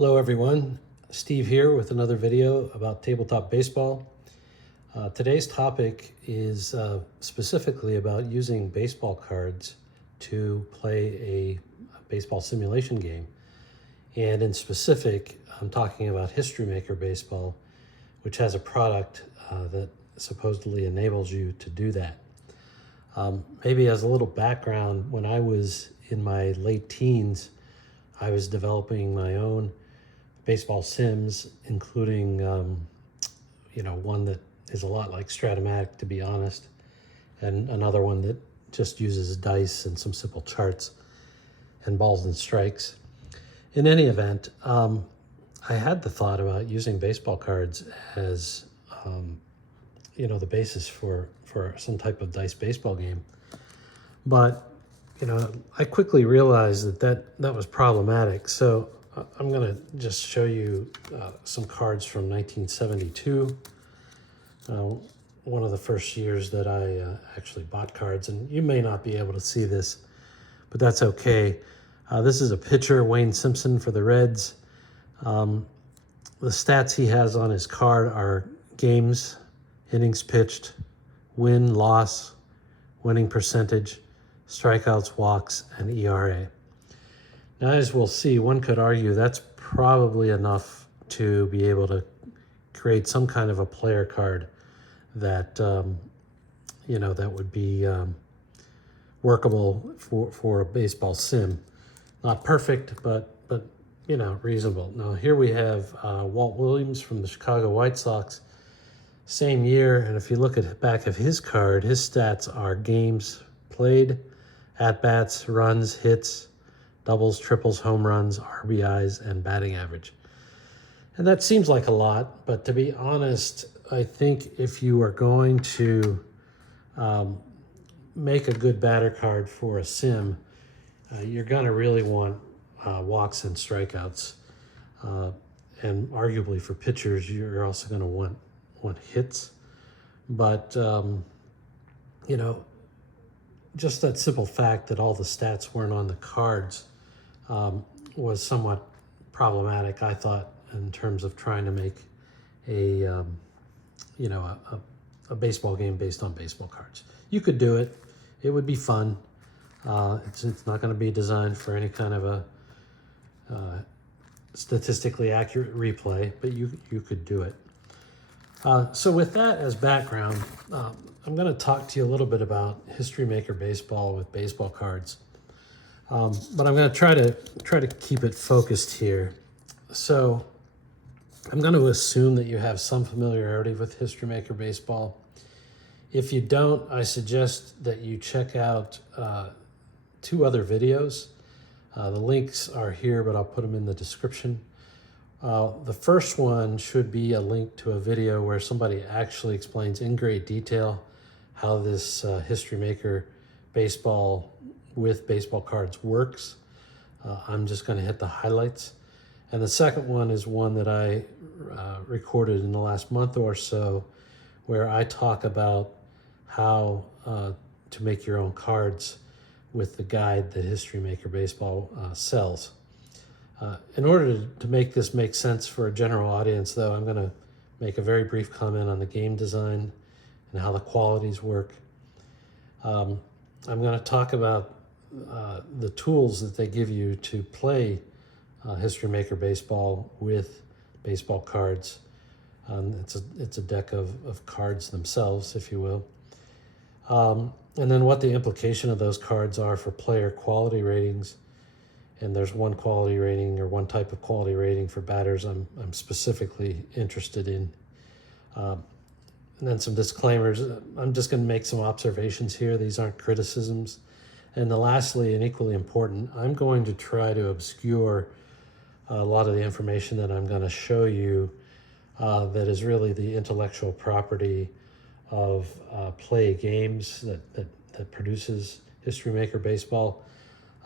Hello everyone, Steve here with another video about tabletop baseball. Today's topic is specifically about using baseball cards to play a baseball simulation game. And in specific, I'm talking about History Maker Baseball, which has a product that supposedly enables you to do that. Maybe as a little background, when I was in my late teens, I was developing my own baseball sims, including one that is a lot like Strat-O-Matic, to be honest, and another one that just uses dice and some simple charts and balls and strikes. In any event, I had the thought about using baseball cards as the basis for some type of dice baseball game, but I quickly realized that was problematic. So I'm going to just show you some cards from 1972, one of the first years that I actually bought cards. And you may not be able to see this, but that's okay. This is a pitcher, Wayne Simpson for the Reds. The stats he has on his card are games, innings pitched, win, loss, winning percentage, strikeouts, walks, and ERA. Now, as we'll see, one could argue that's probably enough to be able to create some kind of a player card that that would be workable for a baseball sim. Not perfect, but reasonable. Now here we have Walt Williams from the Chicago White Sox, same year, and if you look at the back of his card, his stats are games played, at-bats, runs, hits, doubles, triples, home runs, RBIs, and batting average. And that seems like a lot, but to be honest, I think if you are going to make a good batter card for a sim, you're going to really want walks and strikeouts. And arguably for pitchers, you're also going to want hits. But, just that simple fact that all the stats weren't on the cards was somewhat problematic, I thought, in terms of trying to make a baseball game based on baseball cards. You could do it. It would be fun. It's not going to be designed for any kind of a statistically accurate replay, but you could do it. So with that as background, I'm going to talk to you a little bit about History Maker Baseball with baseball cards, but I'm going to try to keep it focused here. So I'm going to assume that you have some familiarity with History Maker Baseball. If you don't, I suggest that you check out two other videos. The links are here, but I'll put them in the description. The first one should be a link to a video where somebody actually explains in great detail how this History Maker Baseball with baseball cards works. I'm just going to hit the highlights. And the second one is one that I recorded in the last month or so, where I talk about how to make your own cards with the guide that History Maker Baseball sells. In order to make this make sense for a general audience, though, I'm going to make a very brief comment on the game design and how the qualities work. I'm going to talk about the tools that they give you to play History Maker Baseball with baseball cards. It's a deck of cards themselves, if you will. And then what the implication of those cards are for player quality ratings. And there's one quality rating or one type of quality rating for batters I'm specifically interested in. And then some disclaimers. I'm just going to make some observations here. These aren't criticisms. And lastly, and equally important, I'm going to try to obscure a lot of the information that I'm going to show you that is really the intellectual property of Play Games that produces History Maker Baseball.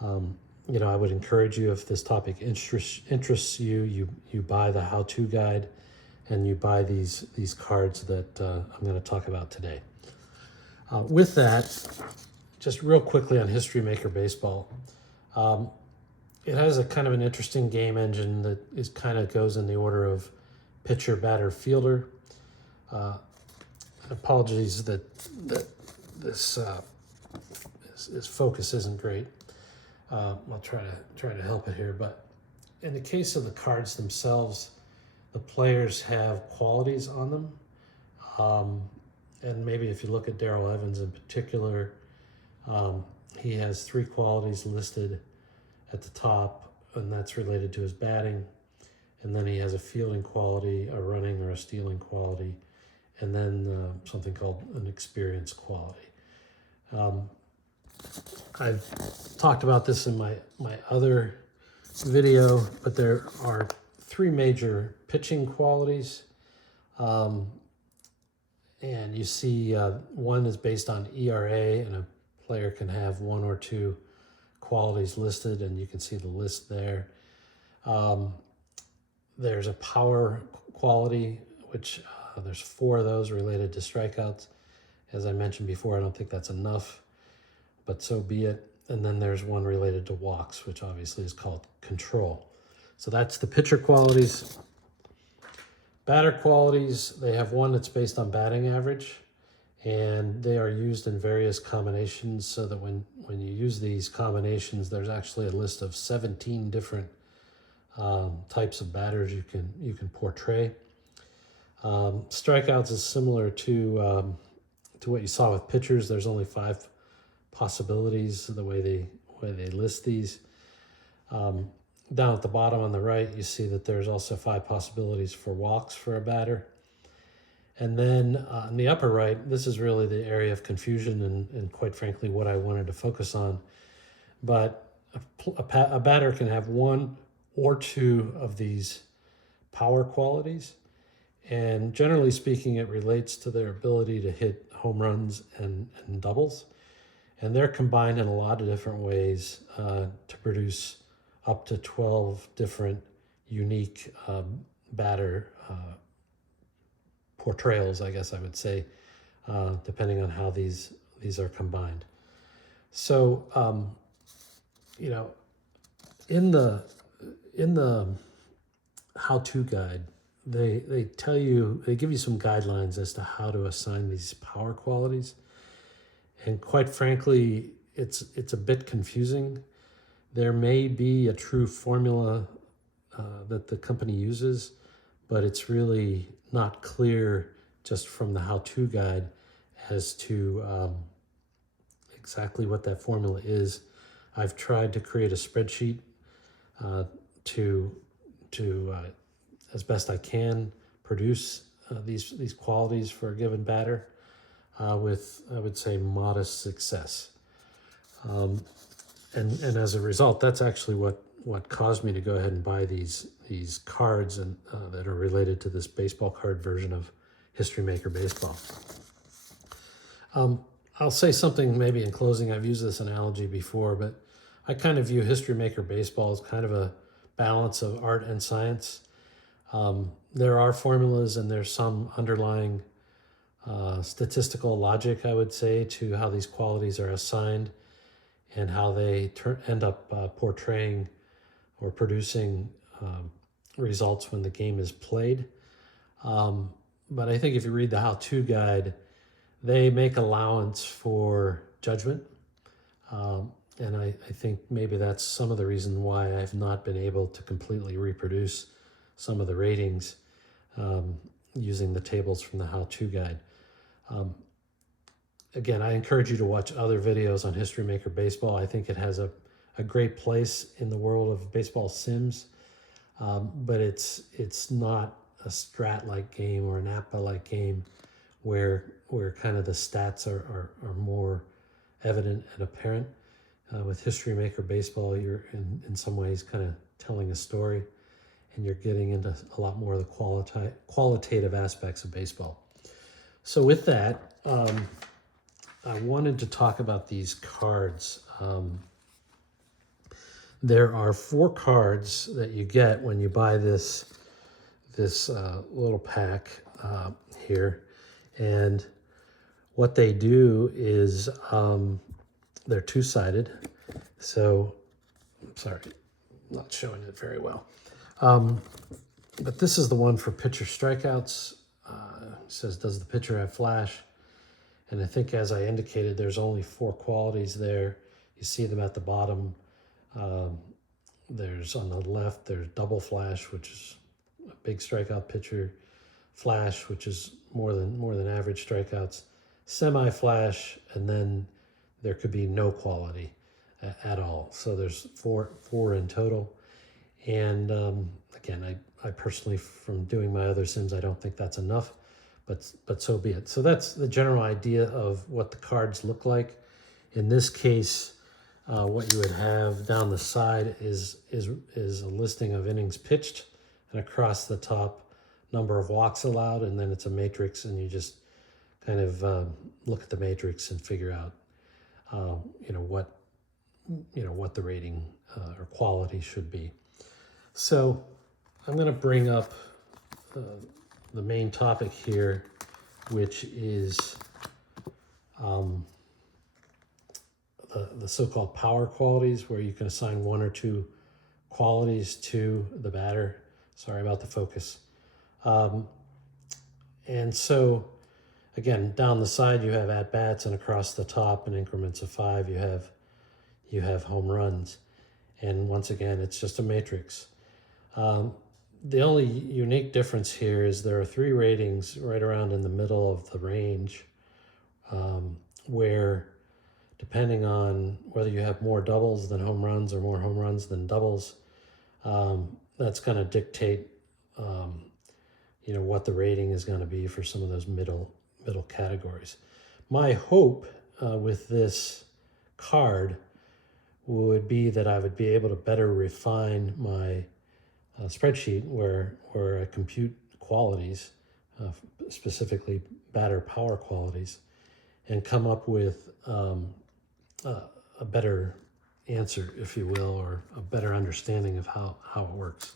I would encourage you, if this topic interests you, you buy the how-to guide and you buy these cards that I'm going to talk about today. With that, just real quickly on History Maker Baseball, it has a kind of an interesting game engine that is kind of goes in the order of pitcher, batter, fielder. Apologies that this this focus isn't great. I'll try to help it here, but in the case of the cards themselves, the players have qualities on them, and maybe if you look at Darrell Evans in particular, he has 3 qualities listed at the top, and that's related to his batting. And then he has a fielding quality, a running or a stealing quality, and then something called an experience quality. I've talked about this in my other video, but there are 3 major pitching qualities. And you see one is based on ERA, and a player can have 1 or 2 qualities listed, and you can see the list there. There's a power quality, which there's 4 of those related to strikeouts. As I mentioned before, I don't think that's enough, but so be it. And then there's one related to walks, which obviously is called control. So that's the pitcher qualities. Batter qualities, they have one that's based on batting average, and they are used in various combinations, so that when you use these combinations, there's actually a list of 17 different types of batters you can portray. Strikeouts is similar to what you saw with pitchers. There's only 5 possibilities the way they list these. Down at the bottom on the right, you see that there's also 5 possibilities for walks for a batter. And then in the upper right, this is really the area of confusion and quite frankly what I wanted to focus on. But a batter can have 1 or 2 of these power qualities. And generally speaking, it relates to their ability to hit home runs and doubles. And they're combined in a lot of different ways to produce up to 12 different unique batter portrayals, I guess I would say, depending on how these are combined. So, in the how-to guide, they tell you, they give you some guidelines as to how to assign these power qualities. And quite frankly, it's a bit confusing. There may be a true formula that the company uses, but it's really not clear just from the how-to guide as to exactly what that formula is. I've tried to create a spreadsheet to as best I can produce these qualities for a given batter with, I would say, modest success. And as a result, that's actually what caused me to go ahead and buy these cards and that are related to this baseball card version of History Maker Baseball. I'll say something maybe in closing. I've used this analogy before, but I kind of view History Maker Baseball as kind of a balance of art and science. There are formulas and there's some underlying statistical logic, I would say, to how these qualities are assigned and how they end up portraying or producing results when the game is played. But I think if you read the how-to guide, they make allowance for judgment. And I think maybe that's some of the reason why I've not been able to completely reproduce some of the ratings using the tables from the how-to guide. Again, I encourage you to watch other videos on History Maker Baseball. I think it has a great place in the world of baseball sims, but it's not a Strat-like game or an APBA-like game where kind of the stats are more evident and apparent. With History Maker Baseball, you're in some ways kind of telling a story, and you're getting into a lot more of the qualitative aspects of baseball. So with that, I wanted to talk about these cards. There are 4 cards that you get when you buy this little pack here, and what they do is they're 2-sided. So, sorry, not showing it very well. But this is the one for pitcher strikeouts. It says, does the pitcher have flash? And I think, as I indicated, there's only 4 qualities there. You see them at the bottom. There's on the left, there's double flash, which is a big strikeout pitcher. Flash, which is more than average strikeouts. Semi-flash, and then there could be no quality at all. So there's four in total. And again, I personally, from doing my other sims, I don't think that's enough, but so be it. So that's the general idea of what the cards look like. In this case, what you would have down the side is a listing of innings pitched, and across the top, number of walks allowed, and then it's a matrix, and you just kind of look at the matrix and figure out what the rating or quality should be. So I'm going to bring up the main topic here, which is the so-called power qualities, where you can assign 1 or 2 qualities to the batter. Sorry about the focus. And so, again, down the side you have at-bats, and across the top in increments of 5 you have home runs. And once again, it's just a matrix. The only unique difference here is there are 3 ratings right around in the middle of the range, where depending on whether you have more doubles than home runs or more home runs than doubles, that's going to dictate what the rating is going to be for some of those middle categories. My hope with this card would be that I would be able to better refine my spreadsheet where I compute qualities, specifically batter power qualities, and come up with a better answer, if you will, or a better understanding of how it works.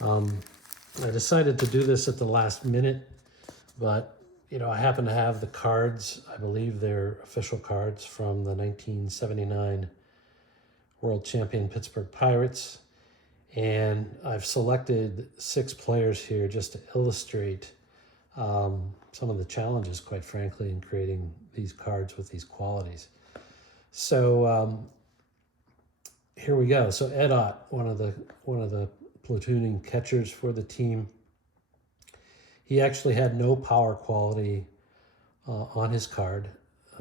I decided to do this at the last minute, but I happen to have the cards. I believe they're official cards from the 1979 World Champion Pittsburgh Pirates, and I've selected 6 players here just to illustrate some of the challenges, quite frankly, in creating these cards with these qualities. So here we go. So Ed Ott, one of the platooning catchers for the team, he actually had no power quality on his card,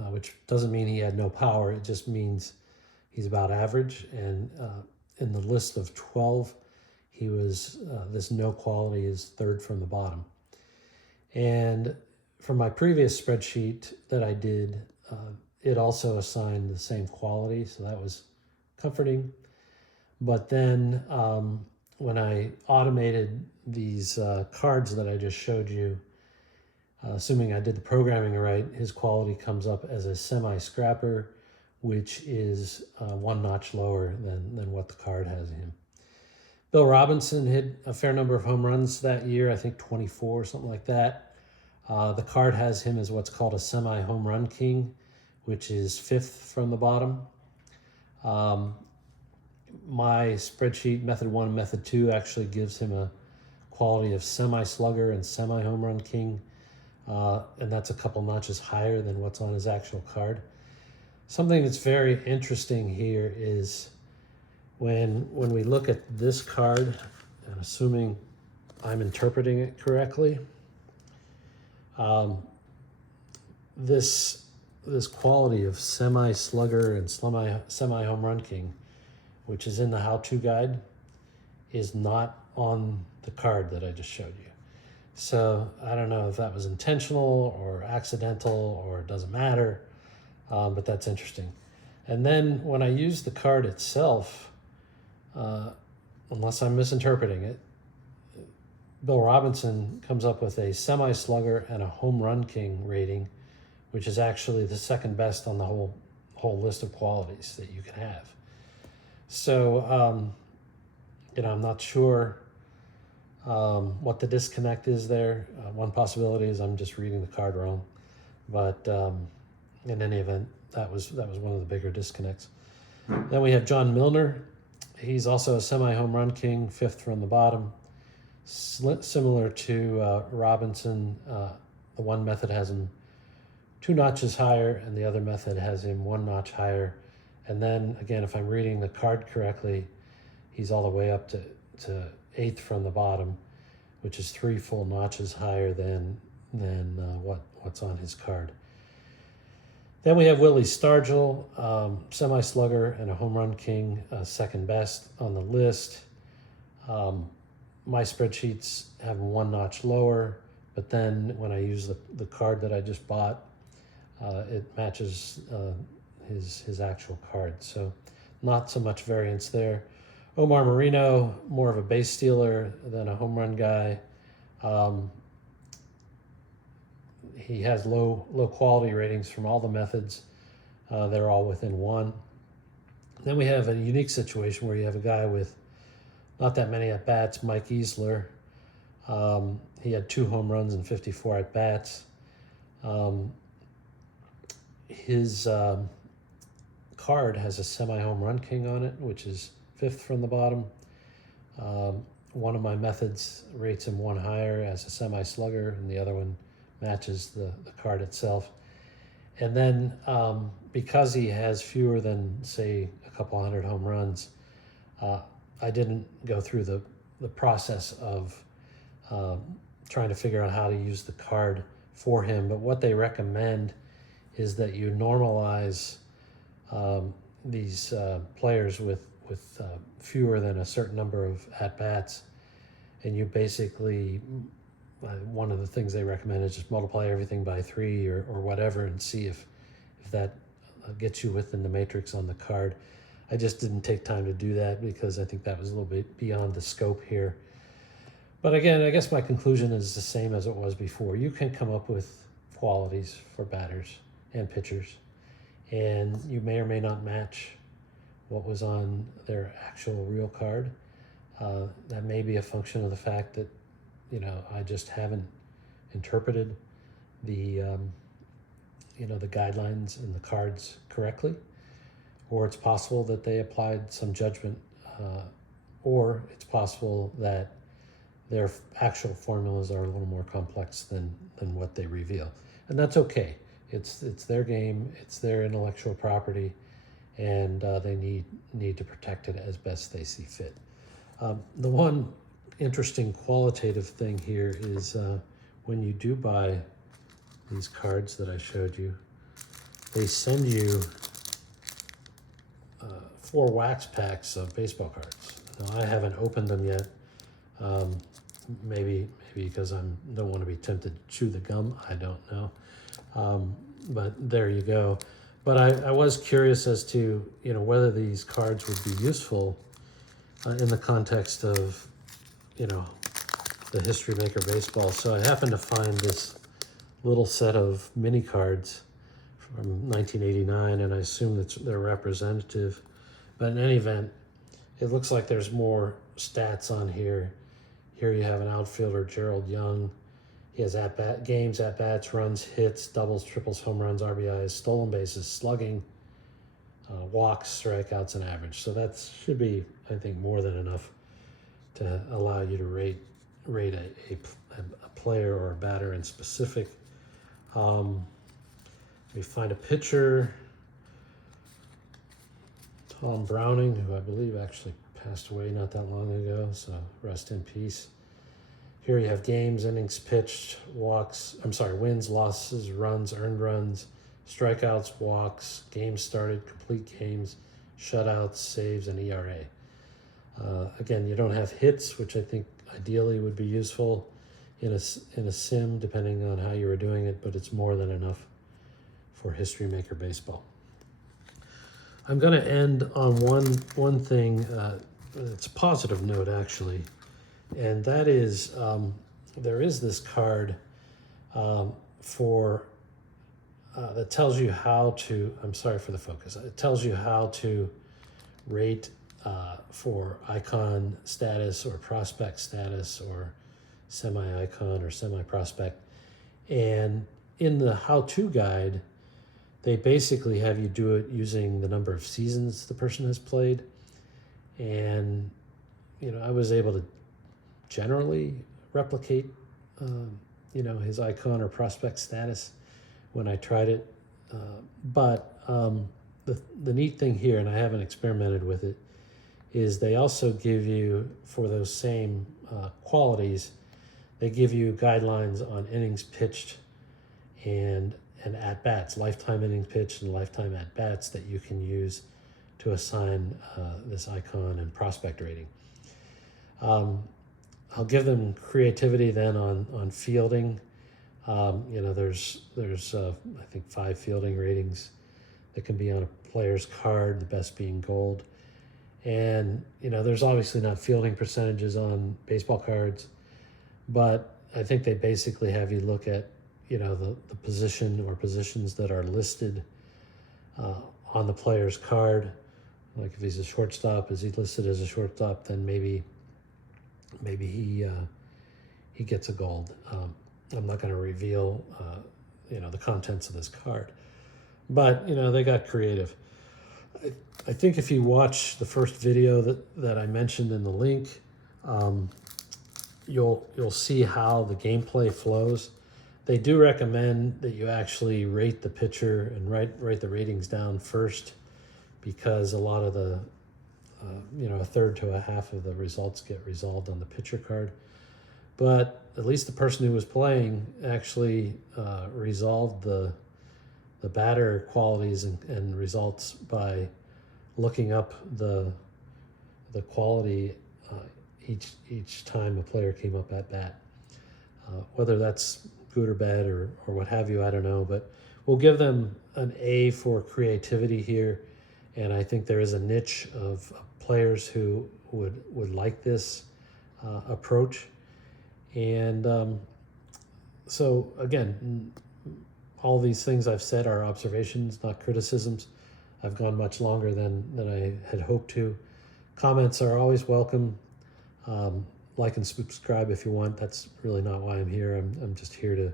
which doesn't mean he had no power. It just means he's about average. And in the list of 12, he was this no quality is 3rd from the bottom. And from my previous spreadsheet that I did, it also assigned the same quality, so that was comforting. But then when I automated these cards that I just showed you, assuming I did the programming right, his quality comes up as a semi-scrapper, which is 1 notch lower than what the card has him. Bill Robinson hit a fair number of home runs that year, I think 24, something like that. The card has him as what's called a semi-home run king, which is 5th from the bottom. My spreadsheet, method 1 and method 2, actually gives him a quality of semi-slugger and semi-home run king, and that's a couple notches higher than what's on his actual card. Something that's very interesting here is when we look at this card, and assuming I'm interpreting it correctly, this quality of semi-slugger and semi-home run king, which is in the how-to guide, is not on the card that I just showed you. So I don't know if that was intentional or accidental or it doesn't matter, but that's interesting. And then when I use the card itself, unless I'm misinterpreting it, Bill Robinson comes up with a semi-slugger and a home run king rating, which is actually the 2nd best on the whole list of qualities that you can have. So, I'm not sure what the disconnect is there. One possibility is I'm just reading the card wrong, but in any event, that was one of the bigger disconnects. Then we have John Milner, He's also a semi-home run king, 5th from the bottom. Similar to Robinson, the one method has him 2 notches higher, and the other method has him 1 notch higher. And then again, if I'm reading the card correctly, he's all the way up to 8th from the bottom, which is 3 full notches higher than what's on his card. Then we have Willie Stargell, semi-slugger and a home run king, 2nd best on the list. My spreadsheets have him 1 notch lower, but then when I use the card that I just bought, it matches his actual card. So not so much variance there. Omar Marino, more of a base stealer than a home run guy. He has low quality ratings from all the methods. They're all within 1. Then we have a unique situation where you have a guy with not that many at-bats, Mike Easler. He had 2 home runs and 54 at-bats. His card has a semi-home run king on it, which is 5th from the bottom. One of my methods rates him 1 higher as a semi-slugger, and the other one matches the card itself. And then because he has fewer than, say, a couple hundred home runs, I didn't go through the process of trying to figure out how to use the card for him. But what they recommend is that you normalize these players with fewer than a certain number of at-bats, and you basically, one of the things they recommend is just multiply everything by 3 or whatever and see if that gets you within the matrix on the card. I just didn't take time to do that because I think that was a little bit beyond the scope here. But again, I guess my conclusion is the same as it was before. You can come up with qualities for batters and pitchers, and you may or may not match what was on their actual real card. That may be a function of the fact that, I just haven't interpreted the guidelines and the cards correctly, or it's possible that they applied some judgment, or it's possible that their actual formulas are a little more complex than what they reveal. And that's okay. It's their game, it's their intellectual property, and they need to protect it as best they see fit. The one interesting qualitative thing here is when you do buy these cards that I showed you, they send you 4 wax packs of baseball cards. Now, I haven't opened them yet. Maybe because I don't want to be tempted to chew the gum. I don't know. But there you go. But I was curious as to whether these cards would be useful in the context of the History Maker Baseball. So I happened to find this little set of mini cards from 1989, and I assume that they're representative. But in any event, it looks like there's more stats on here. Here you have an outfielder, Gerald Young. He has games, at-bats, runs, hits, doubles, triples, home runs, RBIs, stolen bases, slugging, walks, strikeouts, and average. So that should be, I think, more than enough to allow you to rate a player or a batter in specific. We find a pitcher, Tom Browning, who I believe actually passed away not that long ago, so rest in peace. Here you have games, innings pitched, wins, losses, runs, earned runs, strikeouts, walks, games started, complete games, shutouts, saves, and ERA. Again, you don't have hits, which I think ideally would be useful in a sim, depending on how you were doing it, but it's more than enough for History Maker Baseball. I'm going to end on one thing. It's a positive note, actually, and that is there is this card that tells you how to. I'm sorry for the focus. It tells you how to rate for icon status or prospect status or semi-icon or semi-prospect. And in the how-to guide, they basically have you do it using the number of seasons the person has played. And, I was able to generally replicate, his icon or prospect status when I tried it. But the neat thing here, and I haven't experimented with it, is they also give you, for those same qualities, they give you guidelines on innings pitched and at-bats, lifetime innings pitched and lifetime at-bats that you can use to assign this icon and prospect rating. I'll give them creativity then on fielding. There's I think 5 fielding ratings that can be on a player's card, the best being gold. And, there's obviously not fielding percentages on baseball cards, but I think they basically have you look at, the position or positions that are listed on the player's card. Like if he's a shortstop, is he listed as a shortstop? Then maybe he gets a gold. I'm not going to reveal, the contents of this card, but they got creative. I think if you watch the first video that I mentioned in the link, you'll see how the gameplay flows. They do recommend that you actually rate the pitcher and write the ratings down first, because a lot of the a third to a half of the results get resolved on the pitcher card. But at least the person who was playing actually resolved the batter qualities and results by looking up the quality each time a player came up at bat. Whether that's good or bad or what have you, I don't know. But we'll give them an A for creativity here. And I think there is a niche of players who would like this approach. And so again, all these things I've said are observations, not criticisms. I've gone much longer than I had hoped to. Comments are always welcome. Like and subscribe if you want. That's really not why I'm here. I'm just here to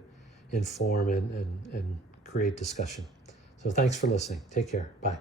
inform and create discussion. So thanks for listening. Take care. Bye.